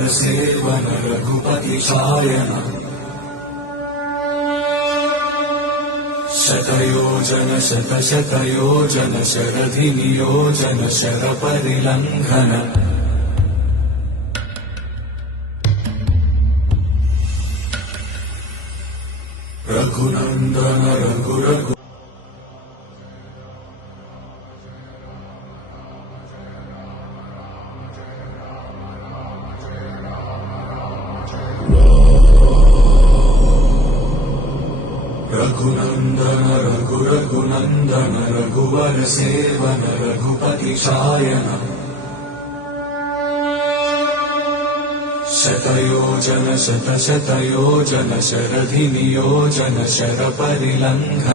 Raghubar seven Raghupati Shayan शतयोजन शतशतयोजन शरधिनियोजन शरपरिलङ्घन Raghunandan Raghu Raghu Raghunandan Raghu Raghunandan Raghubar seven Raghupati Shayan शतयोजन शतशतयोजन शरधिनियोजन शरपरिलङ्घन